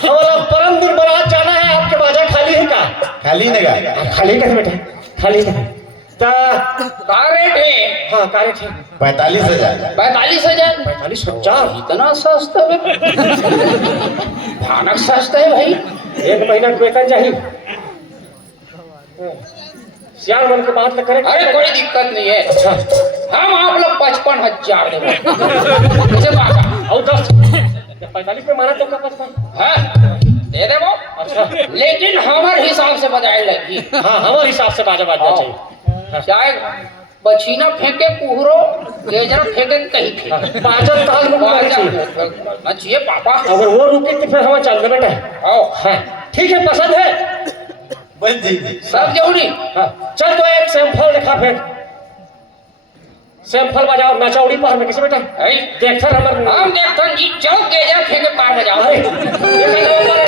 हमारा परम दिन बारात जाना है। आपके बाजा खाली है का? खाली नगा खाली कैसे बेटा खाली है ता का रेट है? हाँ का रेट है 45,000 45,000। 45,000 इतना सस्ता है? भयानक सस्ता है भाई। 1 महीना के वेतन चाहिए। सियार मन के बात न करे। अरे कोई दिक्कत नहीं है। अच्छा हम आप लोग 55,000 देंगे। कैसे पापा? और 10 45 में मारा तो का 55। हाँ दे दे वो। अच्छा लेकिन हमारे हिसाब से बताए लगी। हाँ हमारे हिसाब से बाजा बाजना चाहिए। चाहे बछीना फेंके पुहरो लेजर फेंके कहीं फेंके। बाजा ताल में बाजा चाहिए पापा। अगर वो रुके तो फिर हम चल दे बेटा। आओ हाँ ठीक है पसंद है बन जी सब जरूरी। हाँ चल तो एक सैंपल दिखा फिर। सैंपल बजाओ नचौड़ी पार में किसी बेटा देख सर हमारे हम देखते जी चौक गेजर फेंके पार में जाओ। अरे ये क्या ऊपर है?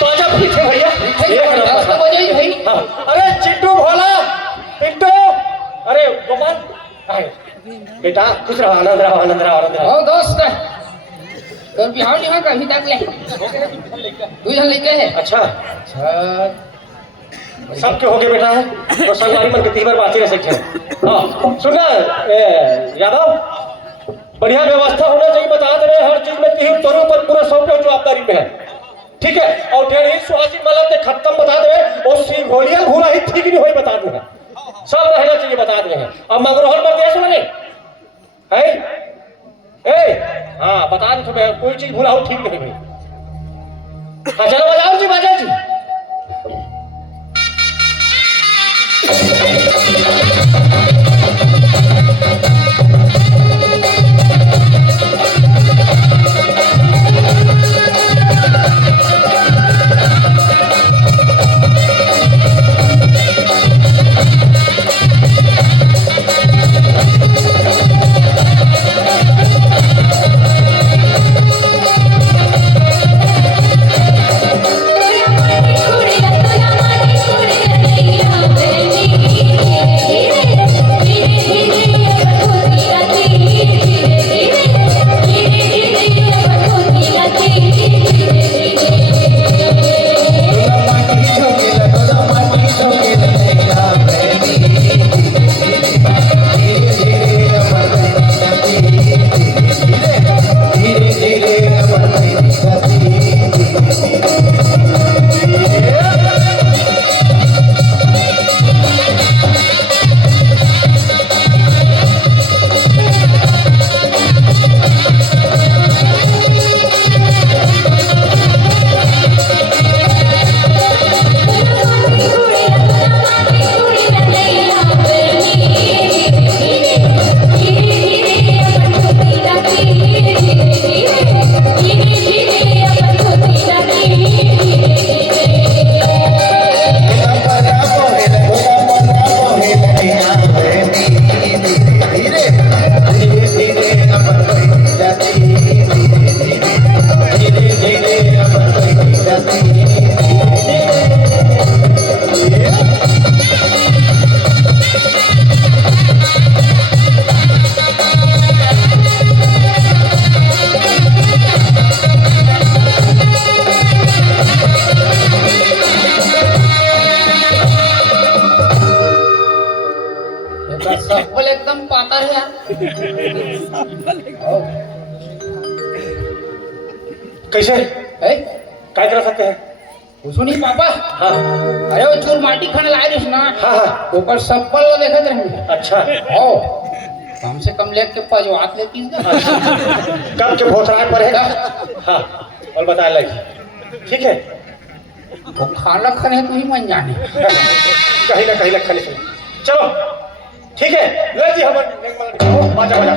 बाजा पीछे भैया एक नंबर। बजाई भाई। हाँ, अरे चिट्टू भोला पिंटू अरे गोपाल आए बेटा खुश रहो आनंद रहो आनंद रहो आनंद रहो। ओ दोस्त तो बिहार यहाँ कहीं तक ले तू यहाँ लेके है। अच्छा सबके हो गए बेटा है तो संगवारी मन के तीवर बाती रह सकते हैं। हाँ सुनना यादव बढ़िया व्यवस्था होना चाहिए बता दे रहे हर चीज में तीर तोरों पर पूरा 100% जवाबदारी में है ठीक है। और 1.5 सुहासी मतलब ते खत्म बता दे और सी घोलिया घोड़ा ही ठीक नहीं होई बता दूंगा सब रहना चाहिए बता दे हैं। अब मगरोहल पर देश में नहीं है ए हाँ बता दे तुम्हें कोई चीज भूला हो ठीक नहीं भाई। हाँ चलो बजाओ जी बाजा जी। सफल एकदम पाता है यार। कैसे है? काय कर सकते हैं? सुनी पापा, हाँ अरे वो चूर माटी खाने लाए रही ना, हाँ हाँ ऊपर सफल देखत रहे। अच्छा ओ, कम से कम लेके पजवात लेती हूँ। कब के भोसराय पर है? हाँ और बता लगी ठीक है। वो खाना खाने तू ही मन जाने। कहीं ना कहीं लखा नहीं सुनी। चलो ठीक है ले जी हम बाजा बजा